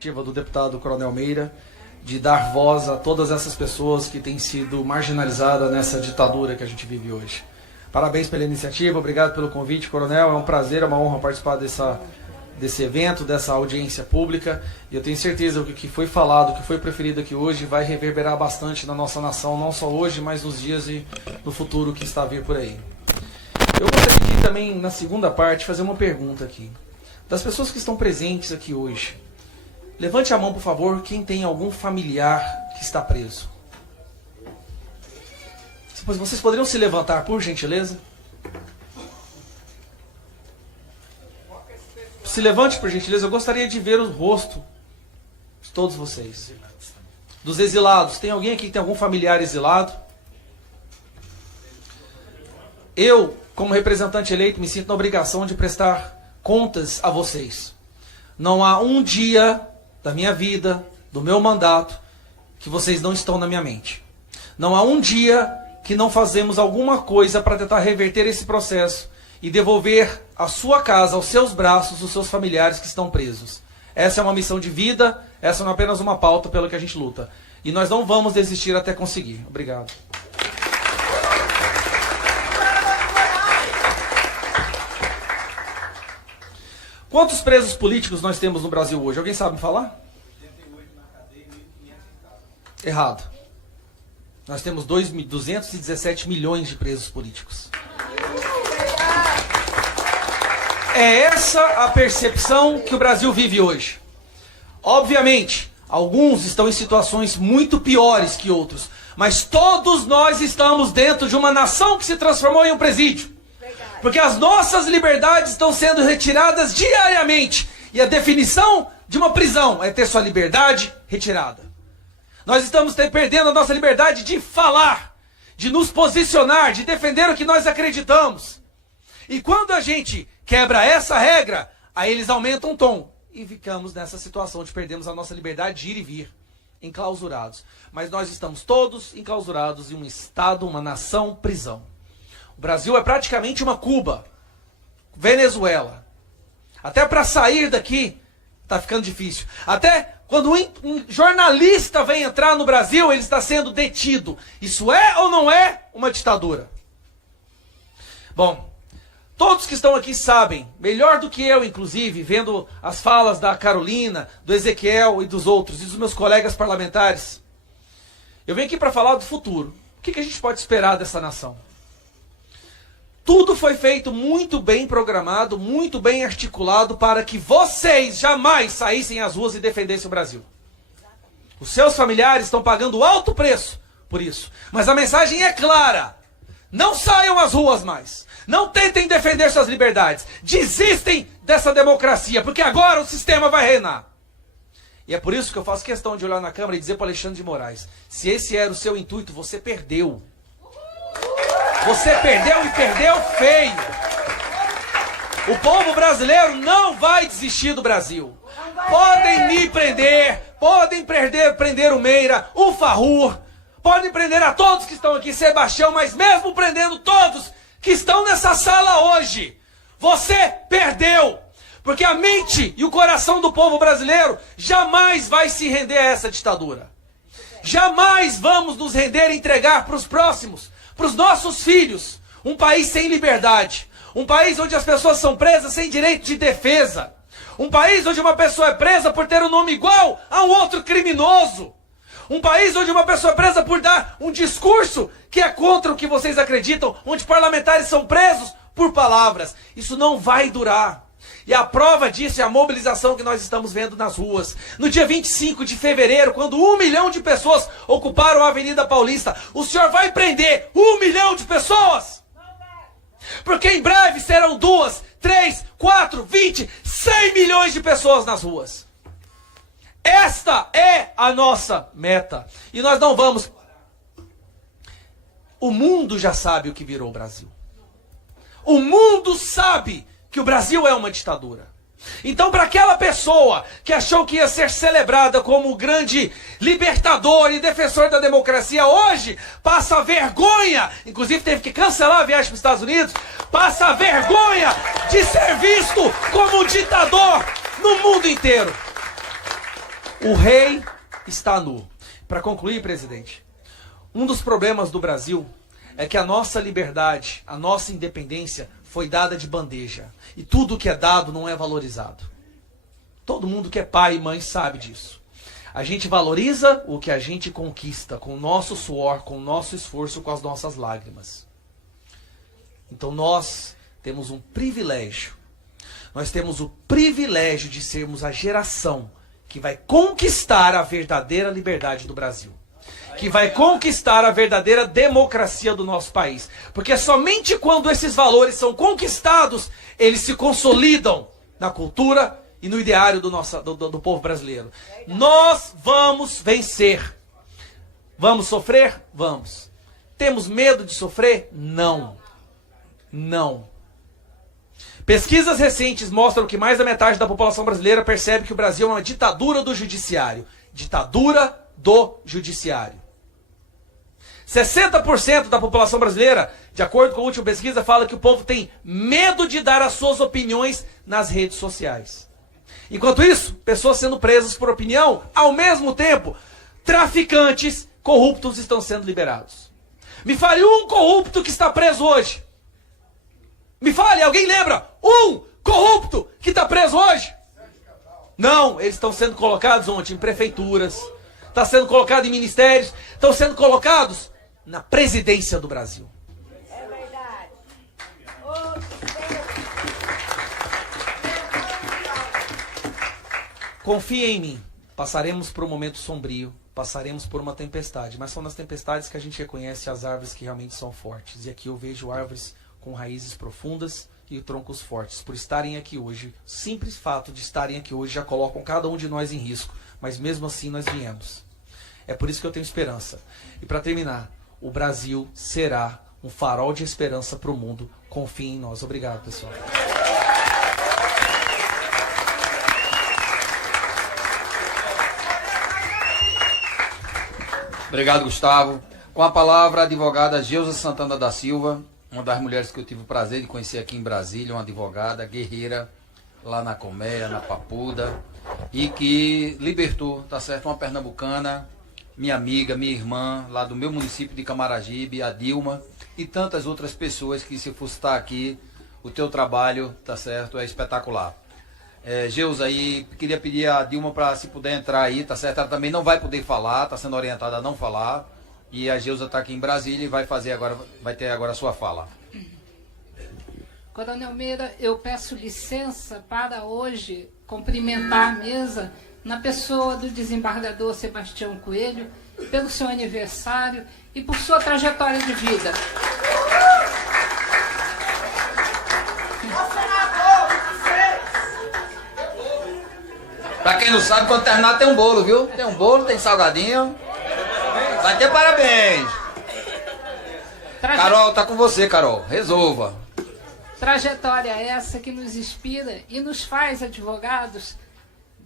Do deputado Coronel Meira, de dar voz a todas essas pessoas que têm sido marginalizadas nessa ditadura que a gente vive hoje. Parabéns pela iniciativa, obrigado pelo convite, Coronel. É um prazer, é uma honra participar desse evento, dessa audiência pública. E eu tenho certeza que o que foi falado, o que foi preferido aqui hoje, vai reverberar bastante na nossa nação, não só hoje, mas nos dias e no futuro que está a vir por aí. Eu gostaria de também, na segunda parte, fazer uma pergunta aqui. Das pessoas que estão presentes aqui hoje, levante a mão, por favor, quem tem algum familiar que está preso. Vocês poderiam se levantar, por gentileza? Se levante, por gentileza. Eu gostaria de ver o rosto de todos vocês. Dos exilados. Tem alguém aqui que tem algum familiar exilado? Eu, como representante eleito, me sinto na obrigação de prestar contas a vocês. Não há um dia da minha vida, do meu mandato, que vocês não estão na minha mente. Não há um dia que não fazemos alguma coisa para tentar reverter esse processo e devolver à sua casa, aos seus braços, os seus familiares que estão presos. Essa é uma missão de vida, essa não é apenas uma pauta pela que a gente luta. E nós não vamos desistir até conseguir. Obrigado. Quantos presos políticos nós temos no Brasil hoje? Alguém sabe me falar? 78 na cadeia e 1.500 em casa. Errado. Nós temos 217 milhões de presos políticos. É essa a percepção que o Brasil vive hoje. Obviamente, alguns estão em situações muito piores que outros, mas todos nós estamos dentro de uma nação que se transformou em um presídio. Porque as nossas liberdades estão sendo retiradas diariamente. E a definição de uma prisão é ter sua liberdade retirada. Nós estamos perdendo a nossa liberdade de falar, de nos posicionar, de defender o que nós acreditamos. E quando a gente quebra essa regra, aí eles aumentam o tom. E ficamos nessa situação de perdermos a nossa liberdade de ir e vir, enclausurados. Mas nós estamos todos enclausurados em um estado, uma nação, prisão. O Brasil é praticamente uma Cuba, Venezuela. Até para sair daqui está ficando difícil. Até quando um jornalista vem entrar no Brasil, ele está sendo detido. Isso é ou não é uma ditadura? Bom, todos que estão aqui sabem, melhor do que eu, inclusive, vendo as falas da Carolina, do Ezequiel e dos outros, e dos meus colegas parlamentares, eu venho aqui para falar do futuro. O que a gente pode esperar dessa nação? Tudo foi feito muito bem programado, muito bem articulado para que vocês jamais saíssem às ruas e defendessem o Brasil. Os seus familiares estão pagando alto preço por isso. Mas a mensagem é clara. Não saiam às ruas mais. Não tentem defender suas liberdades. Desistem dessa democracia, porque agora o sistema vai reinar. E é por isso que eu faço questão de olhar na Câmara e dizer para Alexandre de Moraes, se esse era o seu intuito, você perdeu. Você perdeu e perdeu feio. O povo brasileiro não vai desistir do Brasil. Podem me prender, podem prender o Meira, o Farrur, podem prender a todos que estão aqui, Sebastião, mas mesmo prendendo todos que estão nessa sala hoje, você perdeu. Porque a mente e o coração do povo brasileiro jamais vai se render a essa ditadura. Jamais vamos nos render e entregar para os próximos, para os nossos filhos, um país sem liberdade, um país onde as pessoas são presas sem direito de defesa, um país onde uma pessoa é presa por ter um nome igual a um outro criminoso, um país onde uma pessoa é presa por dar um discurso que é contra o que vocês acreditam, onde parlamentares são presos por palavras. Isso não vai durar. E a prova disso é a mobilização que nós estamos vendo nas ruas. No dia 25 de fevereiro, quando 1 milhão de pessoas ocuparam a Avenida Paulista, o senhor vai prender 1 milhão de pessoas? Porque em breve serão 2, 3, 4, 20, 100 milhões de pessoas nas ruas. Esta é a nossa meta. E nós não vamos... O mundo já sabe o que virou o Brasil. O mundo sabe que o Brasil é uma ditadura. Então, para aquela pessoa que achou que ia ser celebrada como o grande libertador e defensor da democracia, hoje passa vergonha, inclusive teve que cancelar a viagem para os Estados Unidos, passa vergonha de ser visto como um ditador no mundo inteiro. O rei está nu. Para concluir, presidente, um dos problemas do Brasil é que a nossa liberdade, a nossa independência foi dada de bandeja. E tudo que é dado não é valorizado. Todo mundo que é pai e mãe sabe disso. A gente valoriza o que a gente conquista com o nosso suor, com o nosso esforço, com as nossas lágrimas. Então nós temos um privilégio. Nós temos o privilégio de sermos a geração que vai conquistar a verdadeira liberdade do Brasil. Que vai conquistar a verdadeira democracia do nosso país. Porque somente quando esses valores são conquistados, eles se consolidam na cultura e no ideário do povo brasileiro. Nós vamos vencer. Vamos sofrer? Vamos. Temos medo de sofrer? Não. Não. Pesquisas recentes mostram que mais da metade da população brasileira percebe que o Brasil é uma ditadura do judiciário. Ditadura do judiciário. 60% da população brasileira, de acordo com a última pesquisa, fala que o povo tem medo de dar as suas opiniões nas redes sociais. Enquanto isso, pessoas sendo presas por opinião, ao mesmo tempo, traficantes corruptos estão sendo liberados. Me fale um corrupto que está preso hoje. Me fale, alguém lembra? Um corrupto que está preso hoje? Não, eles estão sendo colocados onde? Em prefeituras, está sendo colocado em ministérios, estão sendo colocados na presidência do Brasil. É verdade. Confie em mim. Passaremos por um momento sombrio, passaremos por uma tempestade, mas são nas tempestades que a gente reconhece as árvores que realmente são fortes. E aqui eu vejo árvores com raízes profundas e troncos fortes. Por estarem aqui hoje, o simples fato de estarem aqui hoje já colocam cada um de nós em risco, mas mesmo assim nós viemos. É por isso que eu tenho esperança. E para terminar, o Brasil será um farol de esperança para o mundo. Confie em nós. Obrigado, pessoal. Obrigado, Gustavo. Com a palavra, a advogada Geusa Santana da Silva, uma das mulheres que eu tive o prazer de conhecer aqui em Brasília, uma advogada guerreira lá na Colmeia, na Papuda, e que libertou, tá certo, uma pernambucana, minha amiga, minha irmã, lá do meu município de Camaragibe, a Dilma, e tantas outras pessoas que, se fosse estar aqui, o teu trabalho, tá certo, é espetacular. Geusa, aí queria pedir a Dilma para, se puder entrar aí, tá certo? Ela também não vai poder falar, tá sendo orientada a não falar. E a Geusa está aqui em Brasília e vai ter agora a sua fala. Coronel Meira, eu peço licença para hoje cumprimentar a mesa na pessoa do desembargador Sebastião Coelho, pelo seu aniversário e por sua trajetória de vida. Pra quem não sabe, quando terminar tem um bolo, viu? Tem um bolo, tem salgadinho. Vai ter parabéns. Carol, tá com você, Carol. Resolva. Trajetória essa que nos inspira e nos faz advogados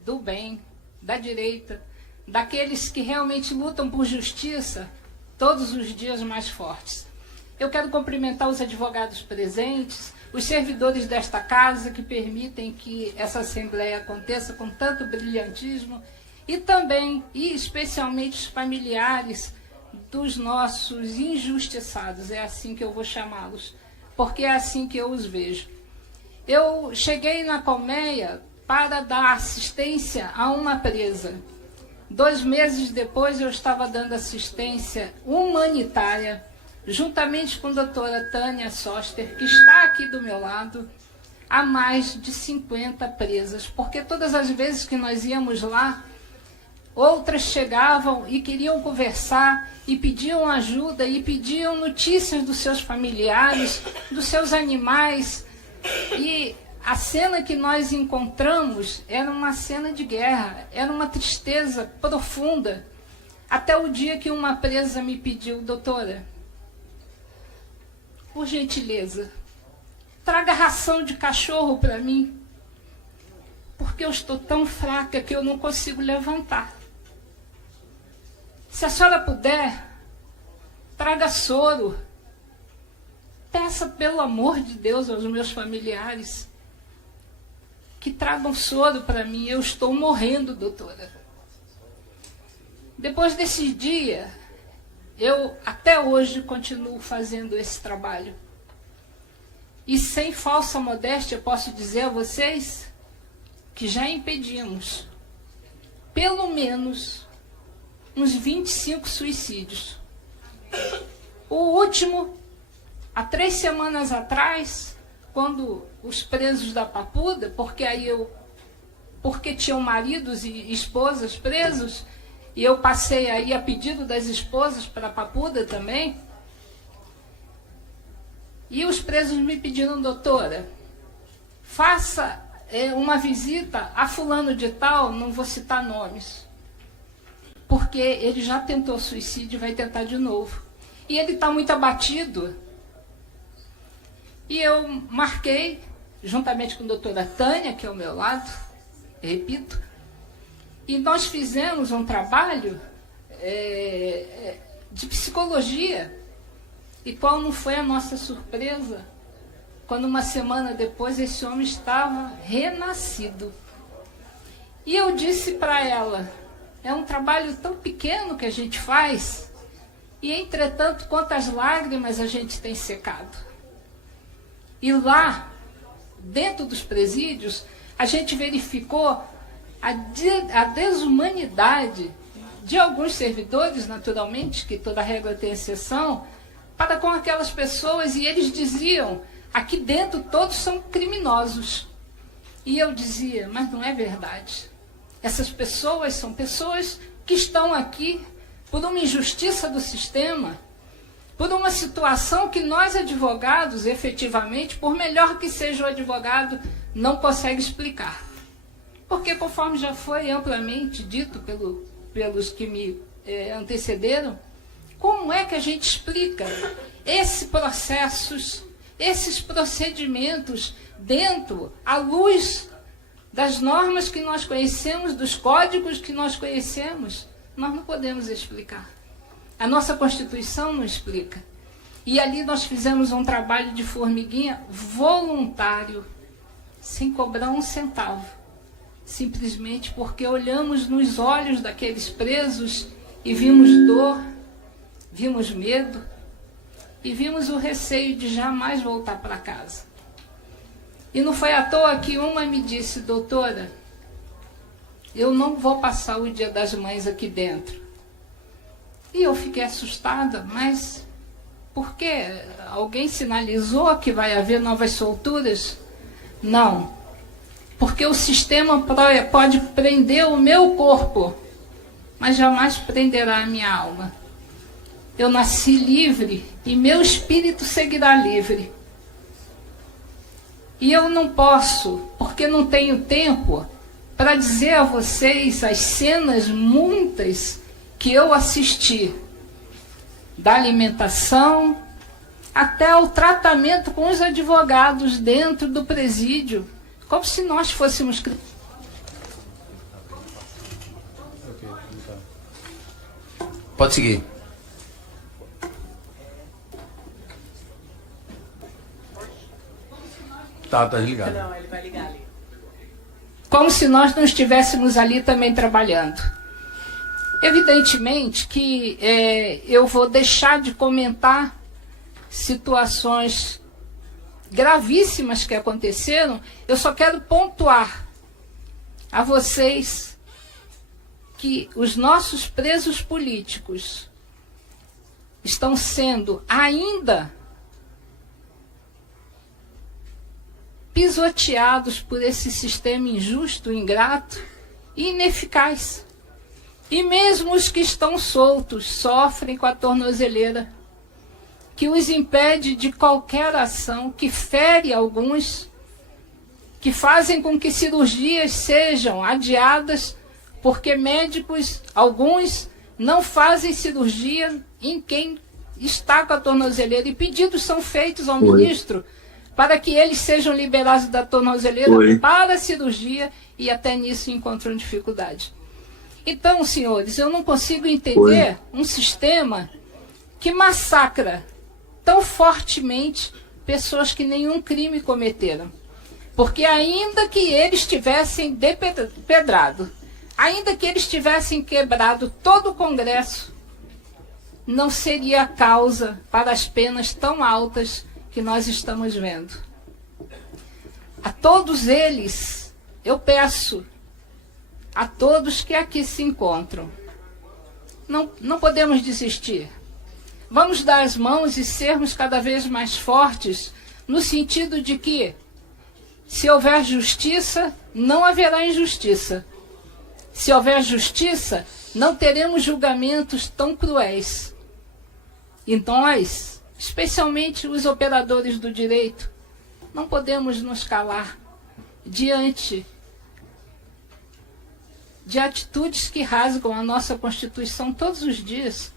do bem, da direita, daqueles que realmente lutam por justiça todos os dias mais fortes. Eu quero cumprimentar os advogados presentes, os servidores desta casa que permitem que essa Assembleia aconteça com tanto brilhantismo e também, e especialmente, os familiares dos nossos injustiçados, é assim que eu vou chamá-los, porque é assim que eu os vejo. Eu cheguei na Colmeia para dar assistência a uma presa. 2 meses depois eu estava dando assistência humanitária, juntamente com a doutora Tânia Soster, que está aqui do meu lado, a mais de 50 presas, porque todas as vezes que nós íamos lá, outras chegavam e queriam conversar, e pediam ajuda, e pediam notícias dos seus familiares, dos seus animais, e a cena que nós encontramos era uma cena de guerra, era uma tristeza profunda, até o dia que uma presa me pediu: doutora, por gentileza, traga ração de cachorro para mim, porque eu estou tão fraca que eu não consigo levantar. Se a senhora puder, traga soro. Peça, pelo amor de Deus, aos meus familiares que tragam soro para mim. Eu estou morrendo, doutora. Depois desse dia, eu até hoje continuo fazendo esse trabalho. E sem falsa modéstia, posso dizer a vocês que já impedimos pelo menos uns 25 suicídios. O último, há 3 semanas atrás, quando os presos da Papuda, porque tinham maridos e esposas presos, e eu passei aí a pedido das esposas para a Papuda também, e os presos me pediram: doutora, faça uma visita a fulano de tal, não vou citar nomes, porque ele já tentou suicídio e vai tentar de novo. E ele está muito abatido. E eu marquei, juntamente com a doutora Tânia, que é ao meu lado, repito, e nós fizemos um trabalho de psicologia. E qual não foi a nossa surpresa, quando uma semana depois esse homem estava renascido. E eu disse para ela: é um trabalho tão pequeno que a gente faz, e entretanto quantas lágrimas a gente tem secado. E lá, dentro dos presídios, a gente verificou a desumanidade de alguns servidores, naturalmente, que toda regra tem exceção, para com aquelas pessoas, e eles diziam: aqui dentro todos são criminosos. E eu dizia: mas não é verdade. Essas pessoas são pessoas que estão aqui por uma injustiça do sistema, por uma situação que nós advogados, efetivamente, por melhor que seja o advogado, não consegue explicar. Porque, conforme já foi amplamente dito pelos que me antecederam, como é que a gente explica esses processos, esses procedimentos dentro, à luz das normas que nós conhecemos, dos códigos que nós conhecemos? Nós não podemos explicar. A nossa Constituição não explica. E ali nós fizemos um trabalho de formiguinha voluntário, sem cobrar um centavo. Simplesmente porque olhamos nos olhos daqueles presos e vimos dor, vimos medo e vimos o receio de jamais voltar para casa. E não foi à toa que uma me disse: doutora, eu não vou passar o Dia das Mães aqui dentro. E eu fiquei assustada, mas por quê? Alguém sinalizou que vai haver novas solturas? Não, porque o sistema pode prender o meu corpo, mas jamais prenderá a minha alma. Eu nasci livre e meu espírito seguirá livre. E eu não posso, porque não tenho tempo, para dizer a vocês as cenas muitas que eu assisti, da alimentação até o tratamento com os advogados dentro do presídio, como se nós fôssemos... Pode seguir. Tá desligado. Não, ele vai ligar ali. Como se nós não estivéssemos ali também trabalhando. Evidentemente que eu vou deixar de comentar situações gravíssimas que aconteceram. Eu só quero pontuar a vocês que os nossos presos políticos estão sendo ainda pisoteados por esse sistema injusto, ingrato e ineficaz. E mesmo os que estão soltos sofrem com a tornozeleira, que os impede de qualquer ação, que fere alguns, que fazem com que cirurgias sejam adiadas, porque médicos, alguns, não fazem cirurgia em quem está com a tornozeleira. E pedidos são feitos ao ministro para que eles sejam liberados da tornozeleira para a cirurgia, e até nisso encontram dificuldade. Então, senhores, eu não consigo entender um sistema que massacra tão fortemente pessoas que nenhum crime cometeram. Porque ainda que eles tivessem depedrado, ainda que eles tivessem quebrado todo o Congresso, não seria causa para as penas tão altas que nós estamos vendo. A todos eles, eu peço, a todos que aqui se encontram, não podemos desistir. Vamos dar as mãos e sermos cada vez mais fortes, no sentido de que, se houver justiça, não haverá injustiça. Se houver justiça, não teremos julgamentos tão cruéis. E nós, especialmente os operadores do direito, não podemos nos calar diante de atitudes que rasgam a nossa Constituição todos os dias.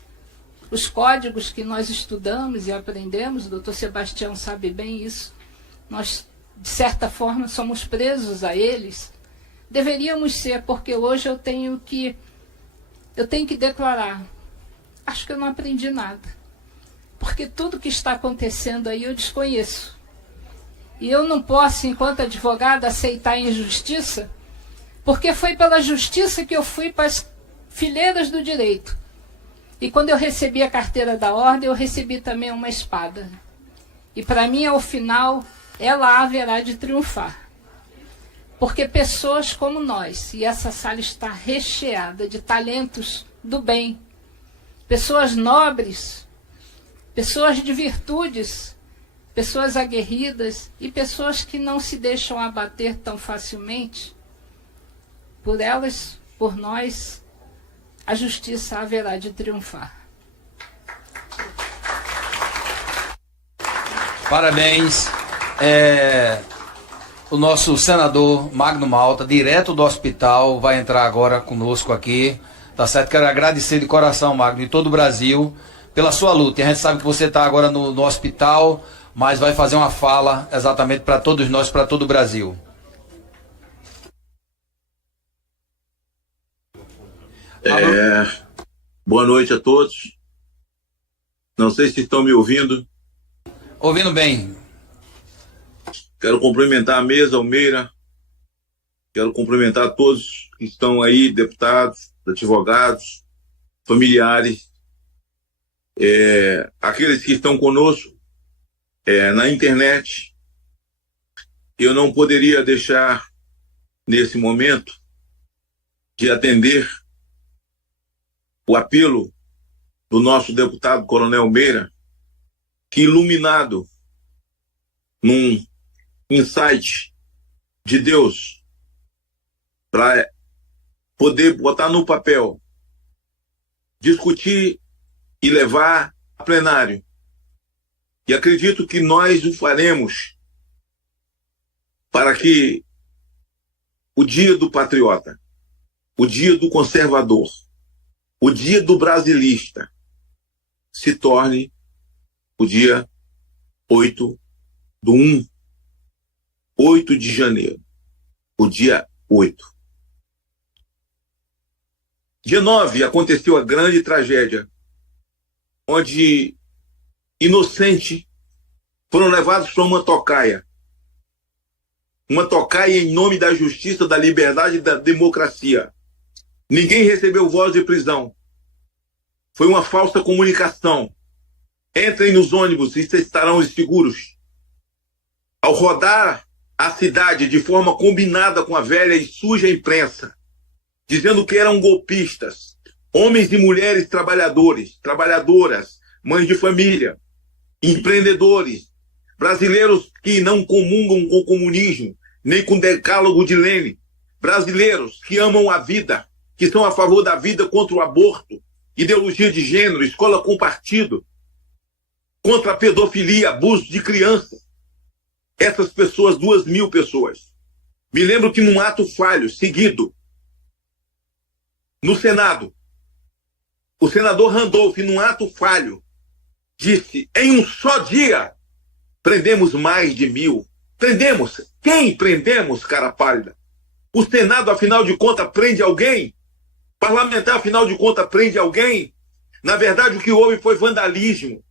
Os códigos que nós estudamos e aprendemos, o doutor Sebastião sabe bem isso, nós, de certa forma, somos presos a eles. Deveríamos ser, porque hoje eu tenho que declarar, acho que eu não aprendi nada. Porque tudo que está acontecendo aí eu desconheço. E eu não posso, enquanto advogada, aceitar a injustiça, porque foi pela justiça que eu fui para as fileiras do direito. E quando eu recebi a carteira da ordem, eu recebi também uma espada. E para mim, ao final, ela haverá de triunfar. Porque pessoas como nós, e essa sala está recheada de talentos do bem, pessoas nobres, pessoas de virtudes, pessoas aguerridas e pessoas que não se deixam abater tão facilmente, por elas, por nós, a justiça haverá de triunfar. Parabéns. O nosso senador Magno Malta, direto do hospital, vai entrar agora conosco aqui. Tá certo? Quero agradecer de coração, Magno, de todo o Brasil, pela sua luta. E a gente sabe que você está agora no hospital, mas vai fazer uma fala exatamente para todos nós, para todo o Brasil. Boa noite a todos. Não sei se estão me ouvindo. Ouvindo bem. Quero cumprimentar a mesa, Almeida. Quero cumprimentar todos que estão aí, deputados, advogados, familiares, aqueles que estão conosco na internet. Eu não poderia deixar, nesse momento, de atender o apelo do nosso deputado Coronel Meira, que, iluminado num insight de Deus, para poder botar no papel, discutir e levar a plenário. E acredito que nós o faremos para que o dia do patriota, o dia do conservador, o dia do brasilista se torne o dia 8/1, 8 de janeiro, o dia 8. Dia 9 aconteceu a grande tragédia, onde inocentes foram levados para uma tocaia em nome da justiça, da liberdade e da democracia. Ninguém recebeu voz de prisão. Foi uma falsa comunicação. Entrem nos ônibus e estarão seguros. Ao rodar a cidade de forma combinada com a velha e suja imprensa, dizendo que eram golpistas, homens e mulheres trabalhadores, trabalhadoras, mães de família, empreendedores, brasileiros que não comungam com o comunismo, nem com o decálogo de Lênin, brasileiros que amam a vida, que são a favor da vida, contra o aborto, ideologia de gênero, escola com partido, contra a pedofilia, abuso de crianças. Essas pessoas, 2.000 pessoas. Me lembro que num ato falho, seguido, no Senado, o senador Randolph, num ato falho, disse, em um só dia, prendemos mais de 1.000. Prendemos? Quem prendemos, cara pálida? O Senado, afinal de contas, prende alguém? Parlamentar, afinal de contas, prende alguém? Na verdade, o que houve foi vandalismo.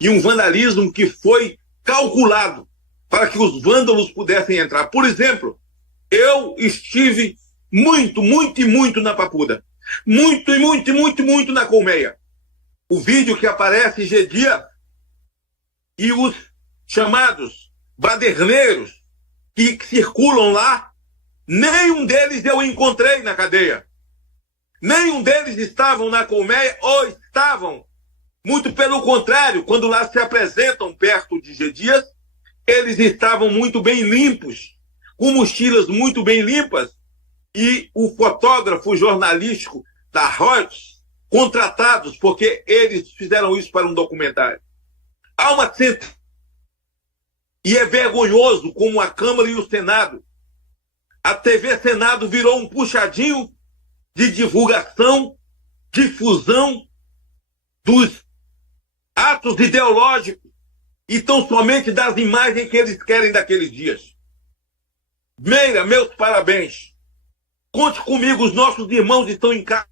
E um vandalismo que foi calculado para que os vândalos pudessem entrar. Por exemplo, eu estive Muito, muito e muito na Papuda. Muito e muito e muito e muito na Colmeia. O vídeo que aparece G-Dia e os chamados baderneiros que circulam lá, nenhum deles eu encontrei na cadeia. Nenhum deles estavam na Colmeia ou estavam, muito pelo contrário, quando lá se apresentam perto de G-Dias, eles estavam muito bem limpos, com mochilas muito bem limpas, e o fotógrafo jornalístico da Reuters, contratados, porque eles fizeram isso para um documentário. Há uma e é vergonhoso como a Câmara e o Senado, a TV Senado virou um puxadinho de divulgação, difusão dos atos ideológicos e tão somente das imagens que eles querem daqueles dias. Meira, meus parabéns. Conte comigo, os nossos irmãos estão em casa.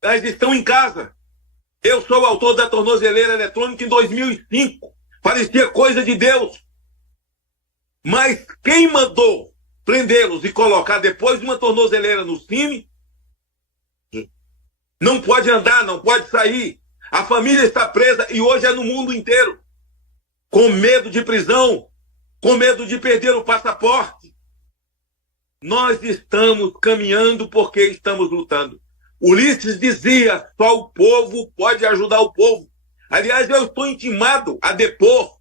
Eles estão em casa. Eu sou o autor da tornozeleira eletrônica em 2005. Parecia coisa de Deus. Mas quem mandou prendê-los e colocar depois uma tornozeleira no Cine, não pode andar, não pode sair. A família está presa e hoje é no mundo inteiro. Com medo de prisão, com medo de perder o passaporte. Nós estamos caminhando porque estamos lutando. Ulisses dizia, só o povo pode ajudar o povo. Aliás, eu estou intimado a depor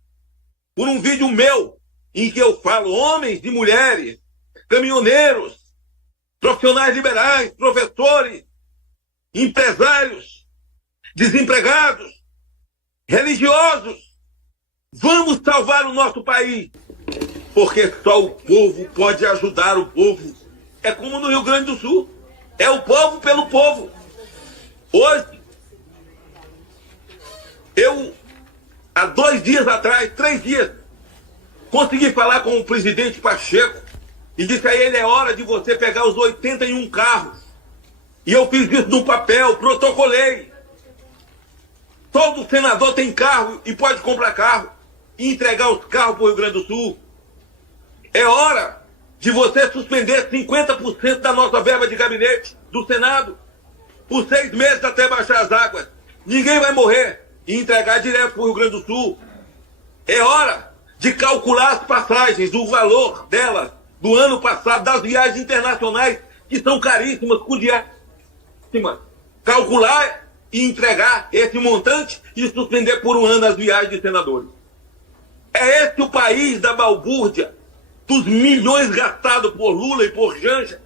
por um vídeo meu em que eu falo homens e mulheres, caminhoneiros, profissionais liberais, professores, empresários, desempregados, religiosos. Vamos salvar o nosso país, porque só o povo pode ajudar o povo. É como no Rio Grande do Sul. É o povo pelo povo. Hoje, eu, há 2 dias atrás, 3 dias, consegui falar com o presidente Pacheco e disse a ele, é hora de você pegar os 81 carros. E eu fiz isso no papel, protocolei. Todo senador tem carro e pode comprar carro e entregar os carros para o Rio Grande do Sul. É hora de você suspender 50% da nossa verba de gabinete do Senado por 6 meses até baixar as águas. Ninguém vai morrer e entregar direto para o Rio Grande do Sul. É hora de calcular as passagens, o valor delas do ano passado, das viagens internacionais, que são caríssimas, com diárias. Calcular e entregar esse montante e suspender por 1 ano as viagens de senadores. É esse o país da balbúrdia, dos milhões gastados por Lula e por Janja,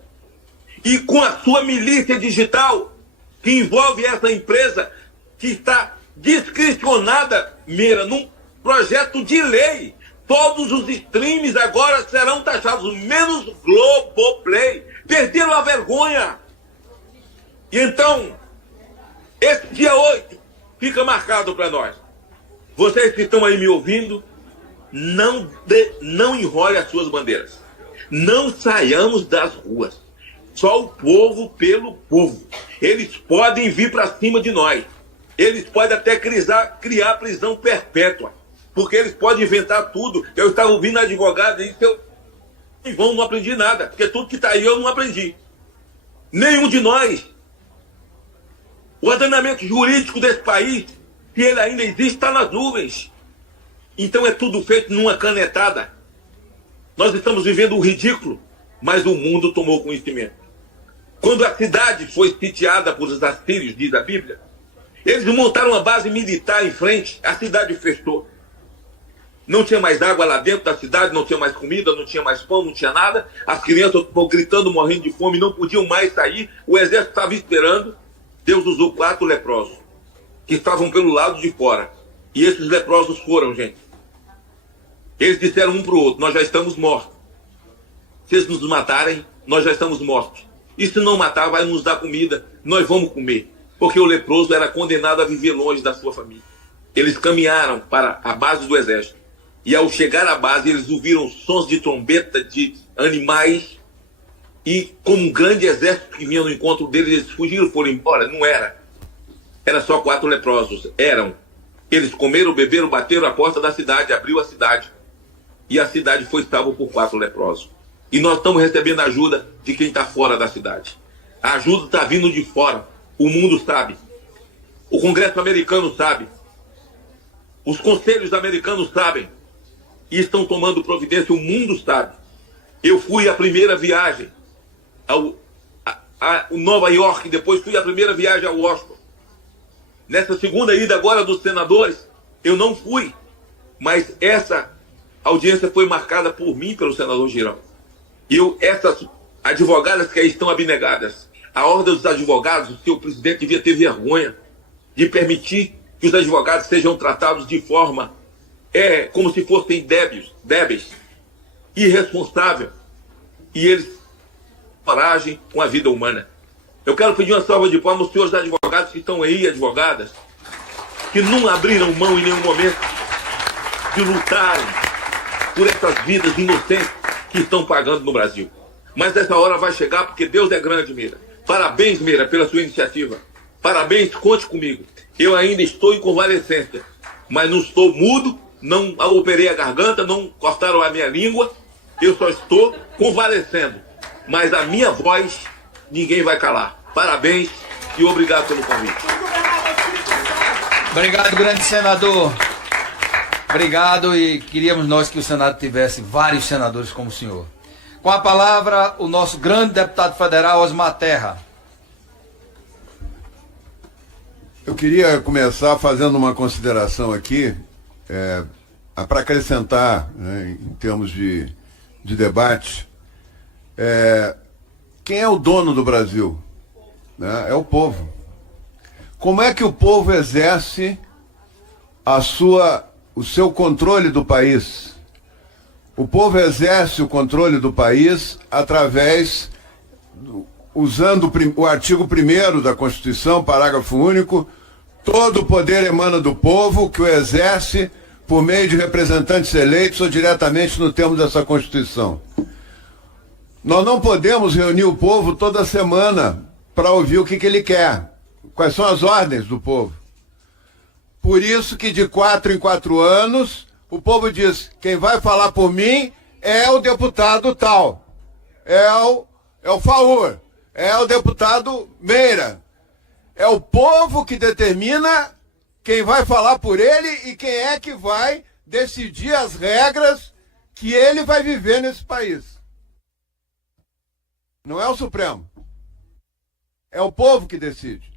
e com a sua milícia digital, que envolve essa empresa que está discricionada, Meira, num projeto de lei. Todos os streams agora serão taxados, menos Globoplay. Perderam a vergonha. E então, esse dia 8 fica marcado para nós. Vocês que estão aí me ouvindo, não enrole as suas bandeiras. Não saiamos das ruas. Só o povo pelo povo. Eles podem vir para cima de nós. Eles podem até criar prisão perpétua. Porque eles podem inventar tudo. Eu estava ouvindo a advogada e disse, eu não aprendi nada. Porque tudo que está aí eu não aprendi. Nenhum de nós. O ordenamento jurídico desse país, se ele ainda existe, está nas nuvens. Então é tudo feito numa canetada. Nós estamos vivendo o ridículo, mas o mundo tomou conhecimento. Quando a cidade foi sitiada por os assírios, diz a Bíblia, eles montaram uma base militar em frente, a cidade fechou. Não tinha mais água lá dentro da cidade, não tinha mais comida, não tinha mais pão, não tinha nada. As crianças estavam gritando, morrendo de fome, não podiam mais sair. O exército estava esperando. Deus usou 4 leprosos, que estavam pelo lado de fora. E esses leprosos foram, gente. Eles disseram um para o outro, nós já estamos mortos. Se eles nos matarem, nós já estamos mortos. E se não matar, vai nos dar comida, nós vamos comer. Porque o leproso era condenado a viver longe da sua família. Eles caminharam para a base do exército. E ao chegar à base, eles ouviram sons de trombeta de animais. E como um grande exército que vinha no encontro deles, eles fugiram, foram embora. Não era. Era só 4 leprosos. Eram. Eles comeram, beberam, bateram a porta da cidade, abriu a cidade. E a cidade foi salva por 4 leprosos. E nós estamos recebendo ajuda de quem está fora da cidade. A ajuda está vindo de fora. O mundo sabe. O Congresso americano sabe. Os conselhos americanos sabem. E estão tomando providência. O mundo sabe. Eu fui a primeira viagem a Nova York. Depois fui a primeira viagem a Washington. Nessa segunda ida agora dos senadores, eu não fui. Mas essa audiência foi marcada por mim, pelo senador Girão. Essas advogadas que aí estão abnegadas, a ordem dos advogados, o seu presidente devia ter vergonha de permitir que os advogados sejam tratados de forma como se fossem débeis, irresponsável, e eles coragem com a vida humana. Eu quero pedir uma salva de palmas aos senhores advogados que estão aí, advogadas, que não abriram mão em nenhum momento de lutarem por essas vidas inocentes que estão pagando no Brasil. Mas essa hora vai chegar porque Deus é grande, Meira. Parabéns, Meira, pela sua iniciativa. Parabéns, conte comigo. Eu ainda estou em convalescência, mas não estou mudo, não operei a garganta, não cortaram a minha língua, eu só estou convalescendo. Mas a minha voz, ninguém vai calar. Parabéns e obrigado pelo convite. Obrigado, grande senador. Obrigado, e queríamos nós que o Senado tivesse vários senadores como o senhor. Com a palavra, o nosso grande deputado federal, Osmar Terra. Eu queria começar fazendo uma consideração aqui, para acrescentar, né, em termos de debate. Quem é o dono do Brasil? Né? É o povo. Como é que o povo exerce o seu controle do país? O povo exerce o controle do país através, usando o artigo 1º da Constituição, parágrafo único, todo o poder emana do povo, que o exerce por meio de representantes eleitos ou diretamente no termo dessa Constituição. Nós não podemos reunir o povo toda semana para ouvir o que ele quer. Quais são as ordens do povo? Por isso que de 4 em 4 anos, o povo diz, quem vai falar por mim é o deputado tal, é o Faur, é o deputado Meira. É o povo que determina quem vai falar por ele e quem é que vai decidir as regras que ele vai viver nesse país. Não é o Supremo. É o povo que decide.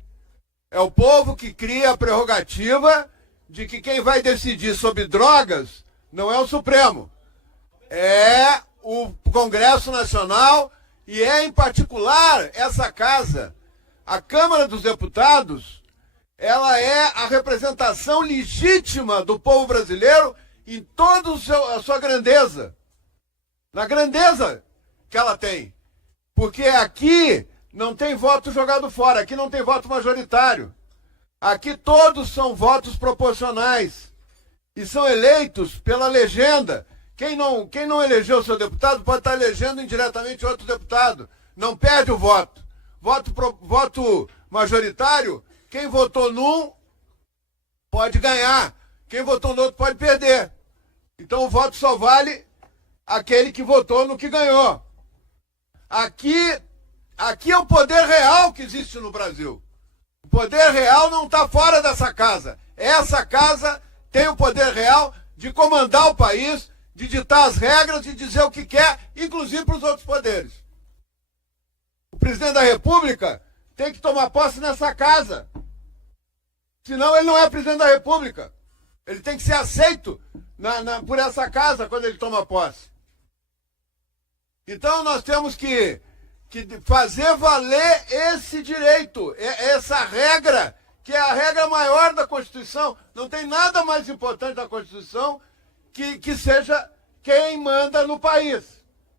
É o povo que cria a prerrogativa de que quem vai decidir sobre drogas não é o Supremo. É o Congresso Nacional e em particular, essa casa, a Câmara dos Deputados, ela é a representação legítima do povo brasileiro em toda a sua grandeza. Na grandeza que ela tem. Porque aqui não tem voto jogado fora, aqui não tem voto majoritário. Aqui todos são votos proporcionais e são eleitos pela legenda. Quem não elegeu seu deputado pode estar elegendo indiretamente outro deputado. Não perde o voto. Voto majoritário, quem votou num pode ganhar. Quem votou no outro pode perder. Então o voto só vale aquele que votou no que ganhou. Aqui é o poder real que existe no Brasil. O poder real não está fora dessa casa. Essa casa tem o poder real de comandar o país, de ditar as regras, de dizer o que quer, inclusive para os outros poderes. O presidente da República tem que tomar posse nessa casa. Senão ele não é presidente da República. Ele tem que ser aceito por essa casa quando ele toma posse. Então nós temos que fazer valer esse direito, essa regra, que é a regra maior da Constituição. Não tem nada mais importante da Constituição que seja quem manda no país.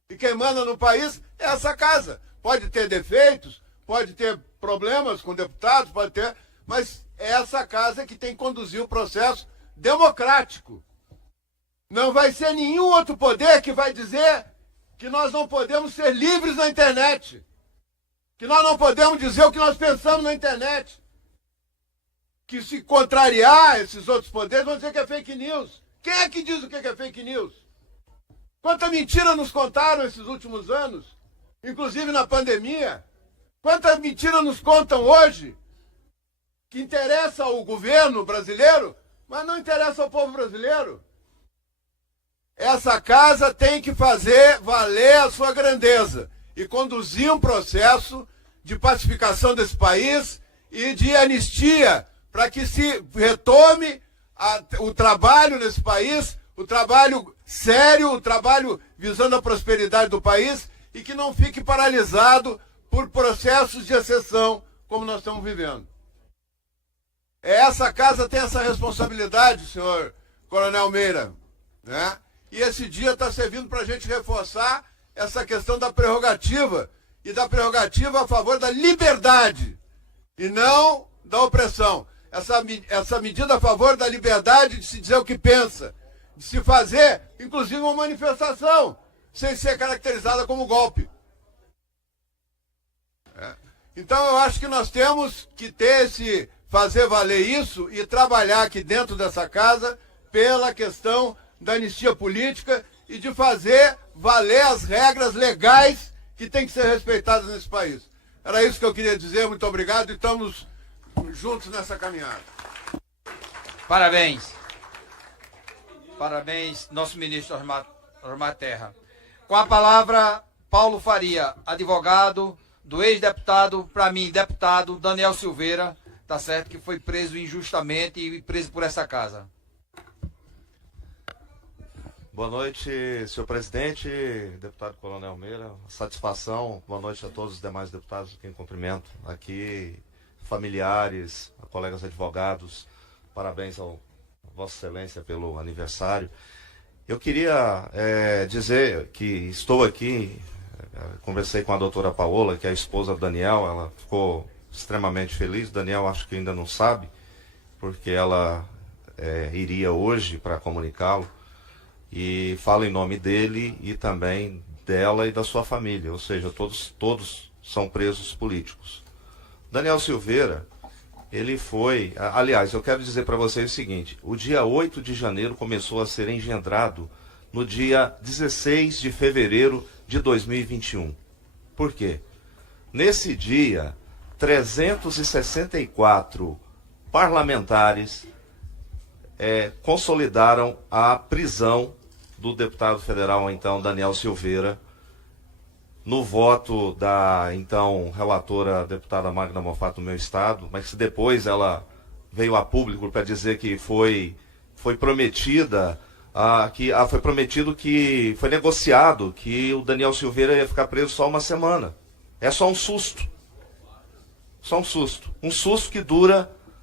E quem manda no país é essa casa. Pode ter defeitos, pode ter problemas com deputados, pode ter, mas é essa casa que tem que conduzir o processo democrático. Não vai ser nenhum outro poder que vai dizer que nós não podemos ser livres na internet, que nós não podemos dizer o que nós pensamos na internet, que se contrariar esses outros poderes vão dizer que é fake news. Quem é que diz o que é fake news? Quanta mentira nos contaram esses últimos anos, inclusive na pandemia. Quanta mentira nos contam hoje, que interessa ao governo brasileiro, mas não interessa ao povo brasileiro. Essa casa tem que fazer valer a sua grandeza e conduzir um processo de pacificação desse país e de anistia, para que se retome o trabalho nesse país, o trabalho sério, o trabalho visando a prosperidade do país, e que não fique paralisado por processos de exceção como nós estamos vivendo. Essa casa tem essa responsabilidade, senhor Coronel Meira, né? E esse dia está servindo para a gente reforçar essa questão da prerrogativa, e da prerrogativa a favor da liberdade e não da opressão. Essa medida a favor da liberdade de se dizer o que pensa, de se fazer, inclusive, uma manifestação, sem ser caracterizada como golpe. Então eu acho que nós temos que fazer valer isso e trabalhar aqui dentro dessa casa pela questão da anistia política e de fazer valer as regras legais que têm que ser respeitadas nesse país. Era isso que eu queria dizer. Muito obrigado e estamos juntos nessa caminhada. Parabéns. Parabéns, nosso ministro Osmar Terra. Com a palavra, Paulo Faria, advogado do ex-deputado, para mim, deputado Daniel Silveira, tá certo, que foi preso injustamente e preso por essa casa. Boa noite, senhor presidente, deputado Coronel Meira, satisfação, boa noite a todos os demais deputados que em cumprimento aqui, familiares, colegas advogados, parabéns ao Vossa Excelência pelo aniversário. Eu queria dizer que estou aqui, conversei com a doutora Paola, que é a esposa do Daniel, ela ficou extremamente feliz, o Daniel acho que ainda não sabe, porque ela iria hoje para comunicá-lo, e fala em nome dele e também dela e da sua família, ou seja, todos são presos políticos. Daniel Silveira, ele foi... Aliás, eu quero dizer para vocês o seguinte, o dia 8 de janeiro começou a ser engendrado no dia 16 de fevereiro de 2021. Por quê? Nesse dia, 364 parlamentares consolidaram a prisão do deputado federal, então, Daniel Silveira, no voto da, então, relatora deputada Magda Mofato do meu estado, mas que depois ela veio a público para dizer que foi prometido que foi negociado que o Daniel Silveira ia ficar preso só uma semana. É só um susto. Só um susto. Um susto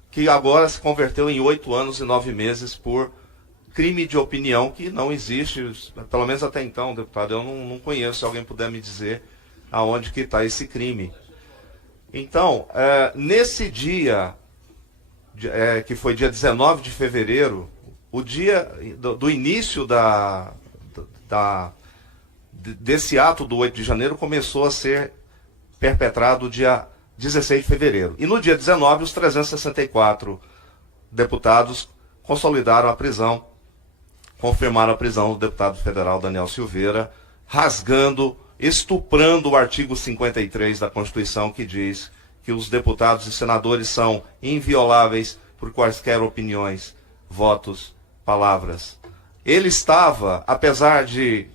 que agora se converteu em 8 anos e 9 meses por crime de opinião que não existe, pelo menos até então, deputado, eu não conheço, se alguém puder me dizer aonde que está esse crime. Então, nesse dia, que foi dia 19 de fevereiro, o dia do início desse ato do 8 de janeiro começou a ser perpetrado dia 16 de fevereiro. E no dia 19, os 364 deputados consolidaram a prisão, confirmaram a prisão do deputado federal Daniel Silveira, estuprando o artigo 53 da Constituição, que diz que os deputados e senadores são invioláveis por quaisquer opiniões, votos, palavras. Ele estava, apesar de,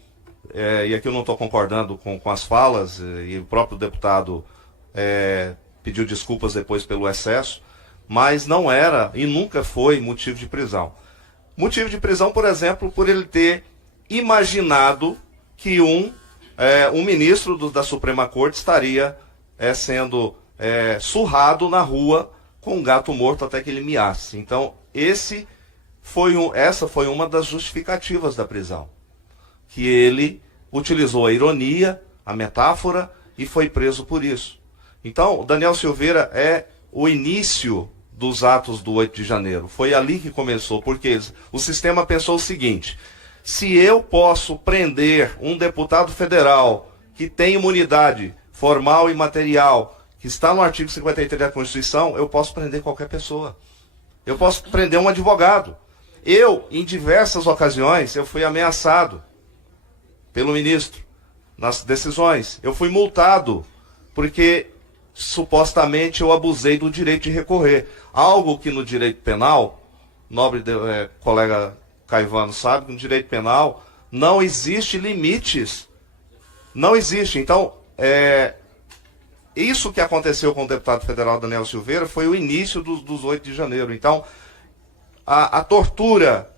e aqui eu não estou concordando com as falas, e o próprio deputado pediu desculpas depois pelo excesso, mas não era e nunca foi motivo de prisão. Motivo de prisão, por exemplo, por ele ter imaginado que um ministro da Suprema Corte estaria sendo surrado na rua com um gato morto até que ele miasse. Então, essa foi uma das justificativas da prisão. Que ele utilizou a ironia, a metáfora, e foi preso por isso. Então, o Daniel Silveira é o início dos atos do 8 de janeiro. Foi ali que começou, porque o sistema pensou o seguinte: se eu posso prender um deputado federal que tem imunidade formal e material, que está no artigo 53 da Constituição, eu posso prender qualquer pessoa. Eu posso prender um advogado. Em diversas ocasiões, eu fui ameaçado. pelo ministro nas decisões. Eu fui multado porque supostamente eu abusei do direito de recorrer. Algo que no direito penal, nobre colega Caivano sabe que no direito penal não existe limites. Não existe. Então, isso que aconteceu com o deputado federal Daniel Silveira foi o início dos 8 de janeiro. Então, a tortura,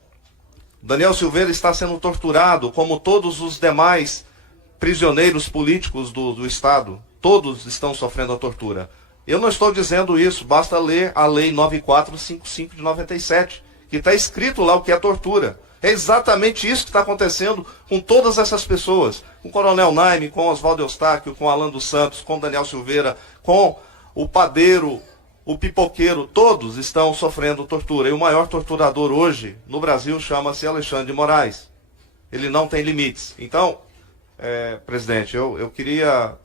Daniel Silveira está sendo torturado como todos os demais prisioneiros políticos do Estado. Todos estão sofrendo a tortura. Eu não estou dizendo isso, basta ler a Lei 9455 de 97, que está escrito lá o que é tortura. É exatamente isso que está acontecendo com todas essas pessoas. Com o Coronel Naime, com Oswaldo Eustáquio, com Alan dos Santos, com Daniel Silveira, com o padeiro, o pipoqueiro, todos estão sofrendo tortura. E o maior torturador hoje no Brasil chama-se Alexandre de Moraes. Ele não tem limites. Então, presidente, eu queria,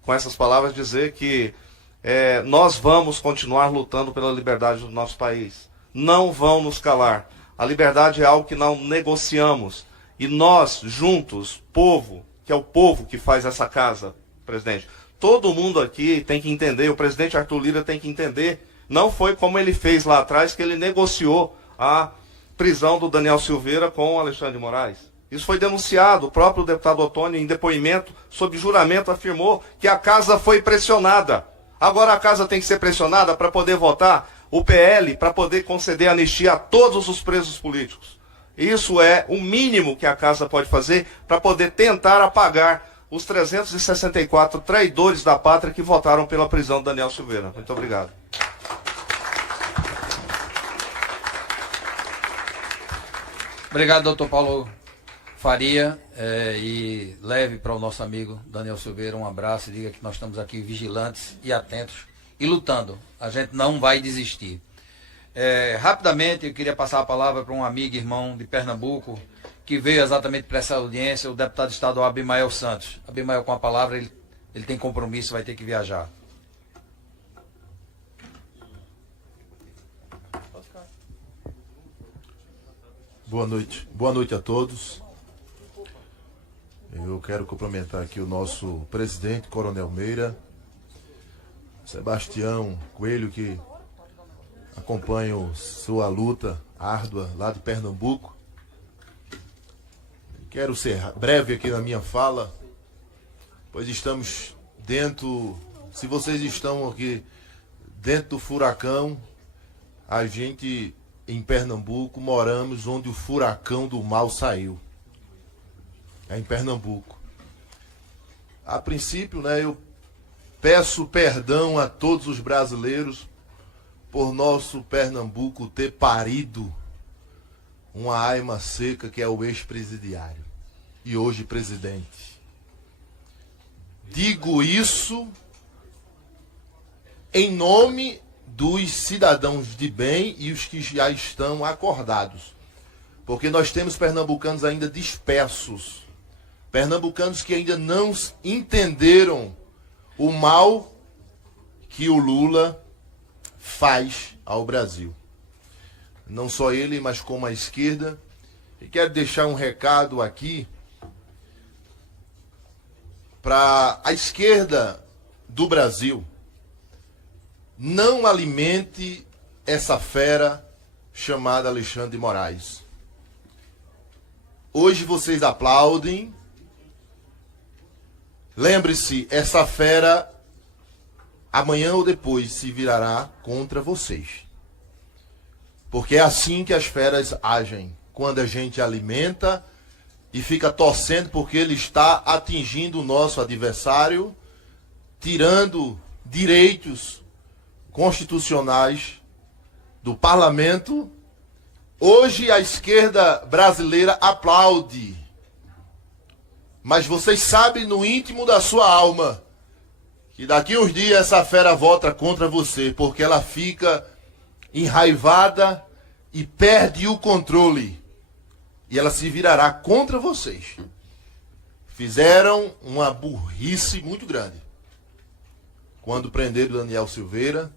com essas palavras, dizer que nós vamos continuar lutando pela liberdade do nosso país. Não vão nos calar. A liberdade é algo que não negociamos. E nós, juntos, povo, que é o povo que faz essa casa, presidente, todo mundo aqui tem que entender, o presidente Arthur Lira tem que entender, não foi como ele fez lá atrás, que ele negociou a prisão do Daniel Silveira com o Alexandre de Moraes. Isso foi denunciado, o próprio deputado Ottoni, em depoimento, sob juramento, afirmou que a casa foi pressionada. Agora a casa tem que ser pressionada para poder votar o PL, para poder conceder anistia a todos os presos políticos. Isso é o mínimo que a casa pode fazer para poder tentar apagar os 364 traidores da pátria que votaram pela prisão do Daniel Silveira. Muito obrigado. Obrigado, doutor Paulo Faria, e leve para o nosso amigo Daniel Silveira um abraço e diga que nós estamos aqui vigilantes e atentos e lutando. A gente não vai desistir. Rapidamente, eu queria passar a palavra para um amigo e irmão de Pernambuco, que veio exatamente para essa audiência, o deputado estadual Abimael Santos. Abimael, com a palavra, ele tem compromisso, vai ter que viajar. Boa noite a todos. Eu quero cumprimentar aqui o nosso presidente, Coronel Meira, Sebastião Coelho, que acompanho sua luta árdua lá de Pernambuco. Quero ser breve aqui na minha fala, pois estamos dentro, se vocês estão aqui dentro do furacão, a gente em Pernambuco moramos onde o furacão do mal saiu. É em Pernambuco. A princípio, eu peço perdão a todos os brasileiros por nosso Pernambuco ter parido uma aima seca que é o ex-presidiário e hoje presidente. Digo isso em nome dos cidadãos de bem e os que já estão acordados. Porque nós temos pernambucanos ainda dispersos, pernambucanos que ainda não entenderam o mal que o Lula faz ao Brasil. Não só ele, mas como a esquerda. E quero deixar um recado aqui para a esquerda do Brasil. Não alimente essa fera chamada Alexandre de Moraes. Hoje vocês aplaudem. Lembre-se, essa fera amanhã ou depois se virará contra vocês. Porque é assim que as feras agem. Quando a gente alimenta e fica torcendo porque ele está atingindo o nosso adversário, tirando direitos constitucionais do parlamento. Hoje a esquerda brasileira aplaude. Mas vocês sabem no íntimo da sua alma que daqui uns dias essa fera volta contra você, porque ela fica enraivada e perde o controle. E ela se virará contra vocês. Fizeram uma burrice muito grande. Quando prenderam Daniel Silveira,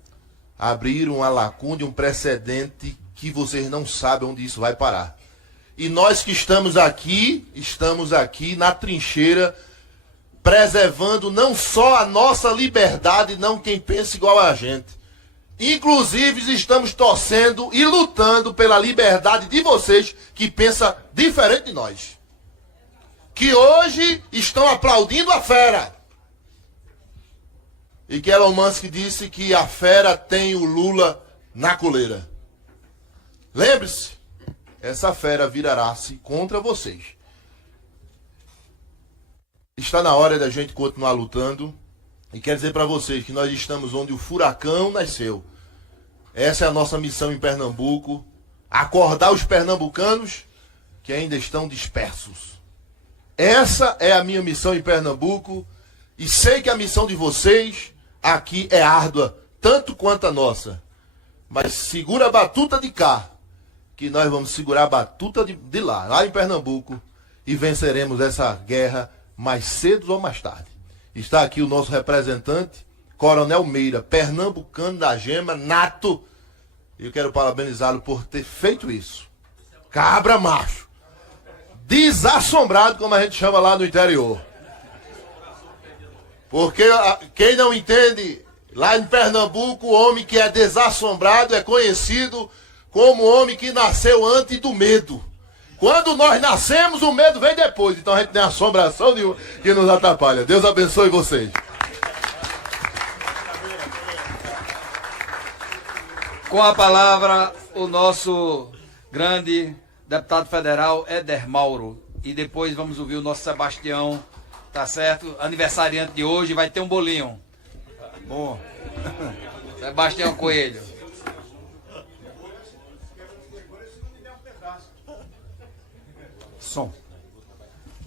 abriram uma lacuna, um precedente que vocês não sabem onde isso vai parar. E nós que estamos aqui na trincheira, preservando não só a nossa liberdade, não quem pensa igual a gente. Inclusive, estamos torcendo e lutando pela liberdade de vocês que pensam diferente de nós. Que hoje estão aplaudindo a fera. E que Elon Musk disse que a fera tem o Lula na coleira. Lembre-se, essa fera virará-se contra vocês. Está na hora da gente continuar lutando. E quero dizer para vocês que nós estamos onde o furacão nasceu. Essa é a nossa missão em Pernambuco. Acordar os pernambucanos que ainda estão dispersos. Essa é a minha missão em Pernambuco. E sei que a missão de vocês aqui é árdua, tanto quanto a nossa. Mas segura a batuta de cá, que nós vamos segurar a batuta de lá em Pernambuco, e venceremos essa guerra mais cedo ou mais tarde. Está aqui o nosso representante, Coronel Meira, pernambucano da gema, nato. E eu quero parabenizá-lo por ter feito isso. Cabra macho. Desassombrado, como a gente chama lá no interior. Porque quem não entende, lá em Pernambuco, o homem que é desassombrado é conhecido como o homem que nasceu antes do medo. Quando nós nascemos, o medo vem depois. Então a gente tem assombração nenhuma que nos atrapalha. Deus abençoe vocês. Com a palavra, o nosso grande deputado federal, Éder Mauro. E depois vamos ouvir o nosso Sebastião, tá certo? Aniversariante de hoje, vai ter um bolinho. Bom. Sebastião Coelho. Som.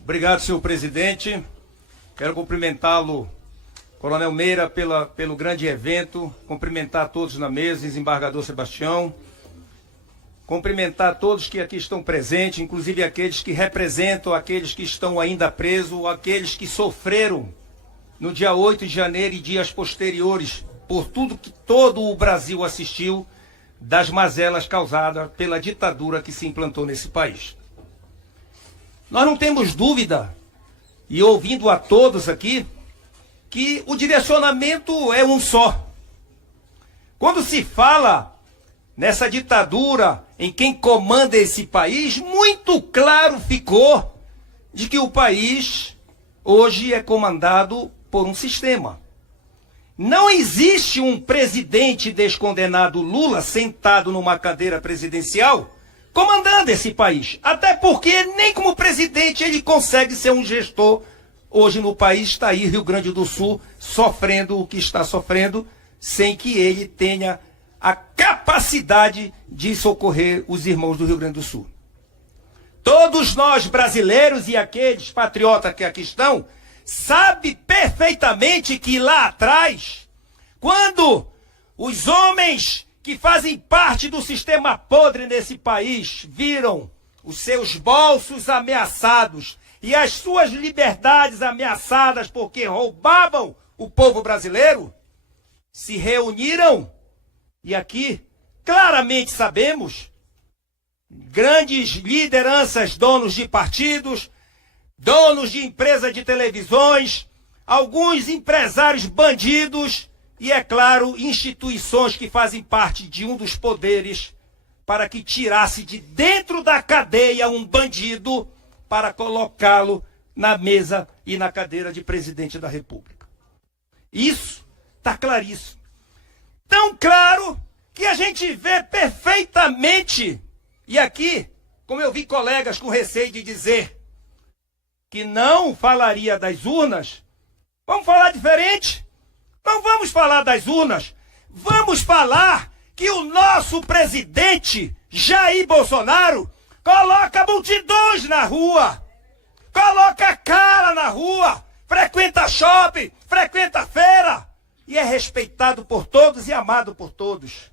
Obrigado, senhor presidente. Quero cumprimentá-lo, Coronel Meira, pelo grande evento. Cumprimentar todos na mesa, desembargador Sebastião. Cumprimentar todos que aqui estão presentes, inclusive aqueles que representam, aqueles que estão ainda presos, aqueles que sofreram no dia 8 de janeiro e dias posteriores, por tudo que todo o Brasil assistiu das mazelas causadas pela ditadura que se implantou nesse país. Nós não temos dúvida, e ouvindo a todos aqui, que o direcionamento é um só. Quando se fala nessa ditadura, em quem comanda esse país, muito claro ficou de que o país hoje é comandado por um sistema. Não existe um presidente descondenado Lula sentado numa cadeira presidencial comandando esse país. Até porque nem como presidente ele consegue ser um gestor. Hoje no país está aí Rio Grande do Sul sofrendo o que está sofrendo, sem que ele tenha a capacidade de socorrer os irmãos do Rio Grande do Sul. Todos nós brasileiros e aqueles patriotas que aqui estão, sabem perfeitamente que lá atrás, quando os homens que fazem parte do sistema podre nesse país viram os seus bolsos ameaçados e as suas liberdades ameaçadas porque roubavam o povo brasileiro, se reuniram e aqui claramente sabemos, grandes lideranças, donos de partidos, donos de empresas de televisões, alguns empresários bandidos e, é claro, instituições que fazem parte de um dos poderes para que tirasse de dentro da cadeia um bandido para colocá-lo na mesa e na cadeira de presidente da República. Isso está claríssimo. Tão claro que a gente vê perfeitamente, e aqui, como eu vi colegas com receio de dizer que não falaria das urnas, vamos falar diferente. Não vamos falar das urnas, vamos falar que o nosso presidente, Jair Bolsonaro, coloca multidões na rua, coloca cara na rua, frequenta shopping, frequenta feira e é respeitado por todos e amado por todos.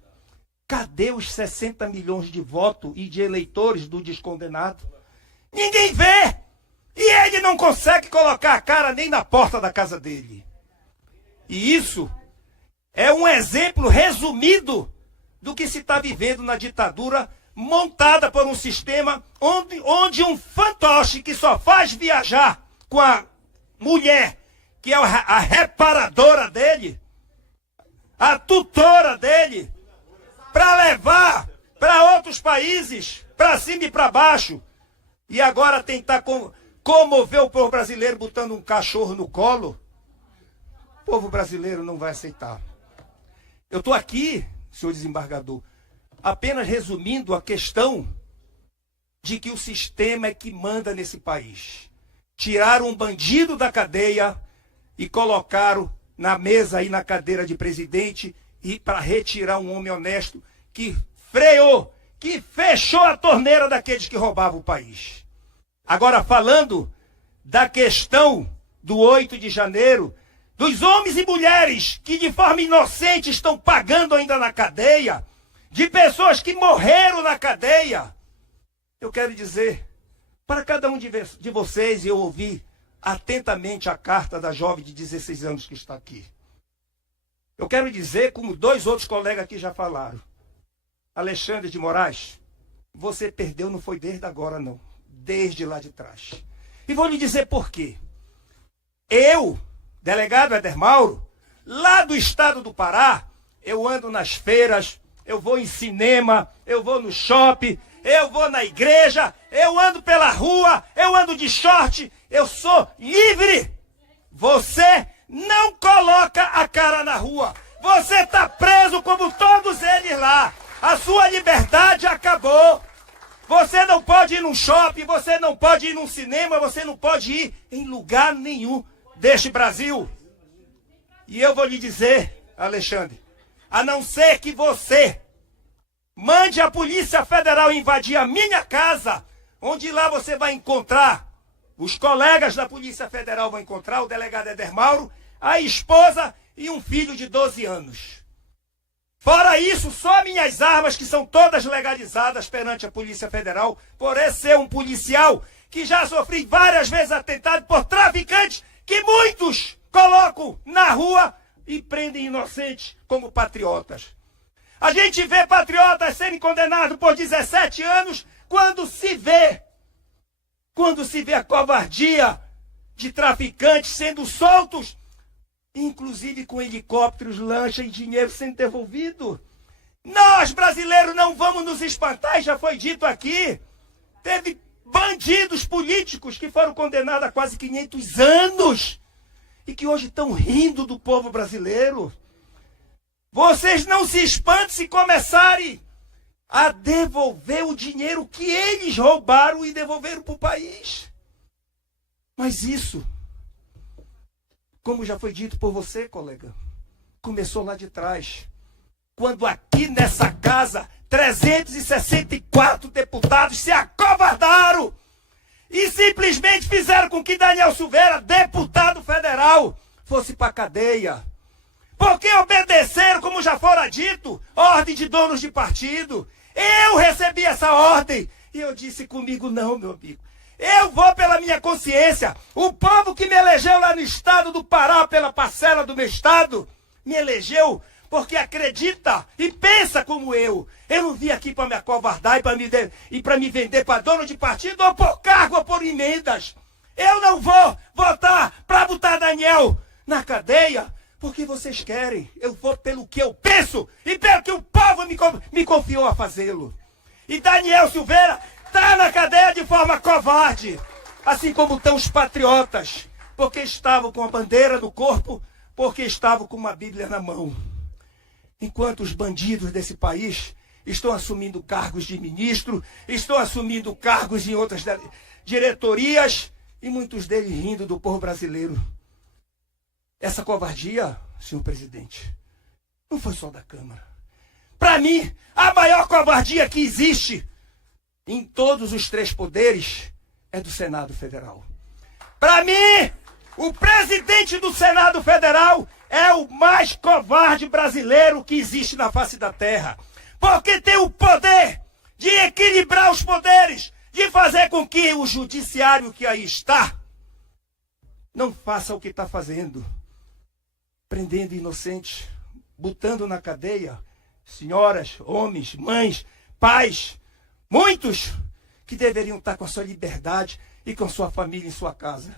Cadê os 60 milhões de votos e de eleitores do descondenado? Ninguém vê! E ele não consegue colocar a cara nem na porta da casa dele. E isso é um exemplo resumido do que se está vivendo na ditadura montada por um sistema onde um fantoche que só faz viajar com a mulher, que é a reparadora dele, a tutora dele, para levar para outros países, para cima e para baixo, e agora tentar comover o povo brasileiro botando um cachorro no colo, o povo brasileiro não vai aceitar. Eu estou aqui, senhor desembargador, apenas resumindo a questão de que o sistema é que manda nesse país. Tiraram um bandido da cadeia e colocaram na mesa e na cadeira de presidente e para retirar um homem honesto que freou, que fechou a torneira daqueles que roubavam o país. Agora, falando da questão do 8 de janeiro, dos homens e mulheres que de forma inocente estão pagando ainda na cadeia, de pessoas que morreram na cadeia, eu quero dizer, para cada um de vocês, eu ouvi atentamente a carta da jovem de 16 anos que está aqui. Eu quero dizer, como 2 outros colegas aqui já falaram, Alexandre de Moraes, você perdeu, não foi desde agora não, desde lá de trás. E vou lhe dizer por quê. Eu, delegado Éder Mauro, lá do estado do Pará, eu ando nas feiras, eu vou em cinema, eu vou no shopping, eu vou na igreja, eu ando pela rua, eu ando de short, eu sou livre. Você não coloca a cara na rua. Você está preso como todos eles lá. A sua liberdade acabou. Você não pode ir num shopping, você não pode ir num cinema, você não pode ir em lugar nenhum deste Brasil. E eu vou lhe dizer, Alexandre, a não ser que você mande a Polícia Federal invadir a minha casa, onde lá você vai encontrar, os colegas da Polícia Federal vão encontrar o delegado Éder Mauro, a esposa e um filho de 12 anos. Fora isso, só minhas armas, que são todas legalizadas perante a Polícia Federal, por ser um policial que já sofri várias vezes atentado por traficantes que muitos colocam na rua e prendem inocentes como patriotas. A gente vê patriotas serem condenados por 17 anos quando se vê a covardia de traficantes sendo soltos, inclusive com helicópteros, lancha e dinheiro sendo devolvido. Nós, brasileiros, não vamos nos espantar, já foi dito aqui. Teve bandidos políticos que foram condenados a quase 500 anos e que hoje estão rindo do povo brasileiro. Vocês não se espantem se começarem a devolver o dinheiro que eles roubaram e devolveram para o país. Mas isso, como já foi dito por você, colega, começou lá de trás. Quando aqui nessa casa, 364 deputados se acovardaram e simplesmente fizeram com que Daniel Silveira, deputado federal, fosse para a cadeia. Porque obedeceram, como já fora dito, ordem de donos de partido. Eu recebi essa ordem e eu disse comigo, não, meu amigo. Eu vou pela minha consciência. O povo que me elegeu lá no estado do Pará, pela parcela do meu estado, me elegeu porque acredita e pensa como eu. Eu não vim aqui para me acovardar e para me vender para dono de partido ou por cargo ou por emendas. Eu não vou votar para botar Daniel na cadeia porque vocês querem. Eu vou pelo que eu penso e pelo que o povo me confiou a fazê-lo. E Daniel Silveira está na cadeia de forma covarde, assim como estão os patriotas, porque estavam com a bandeira no corpo, porque estavam com uma Bíblia na mão. Enquanto os bandidos desse país estão assumindo cargos de ministro, estão assumindo cargos em outras diretorias, e muitos deles rindo do povo brasileiro. Essa covardia, senhor presidente, não foi só da Câmara. Para mim, a maior covardia que existe em todos os 3 poderes é do Senado Federal. Para mim, o presidente do Senado Federal é o mais covarde brasileiro que existe na face da terra. Porque tem o poder de equilibrar os poderes, de fazer com que o judiciário que aí está não faça o que está fazendo. Prendendo inocentes, botando na cadeia senhoras, homens, mães, pais, Muitos que deveriam estar com a sua liberdade e com a sua família em sua casa.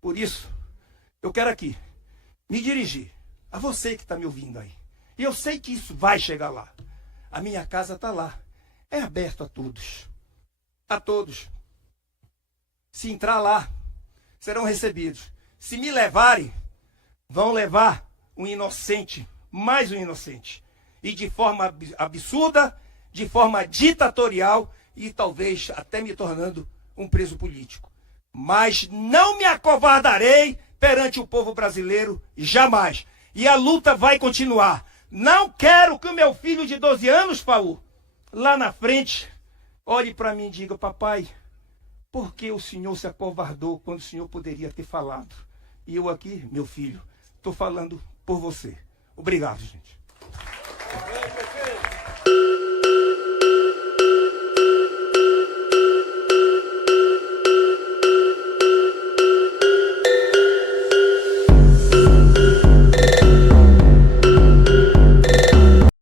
Por isso, eu quero aqui me dirigir a você que está me ouvindo aí. E eu sei que isso vai chegar lá. A minha casa está lá. É aberto a todos. A todos. Se entrar lá, serão recebidos. Se me levarem, vão levar um inocente, mais um inocente. E de forma absurda, de forma ditatorial e talvez até me tornando um preso político. Mas não me acovardarei perante o povo brasileiro, jamais. E a luta vai continuar. Não quero que o meu filho de 12 anos, Faú, lá na frente, olhe para mim e diga: papai, por que o senhor se acovardou quando o senhor poderia ter falado? E eu aqui, meu filho, estou falando por você. Obrigado, gente.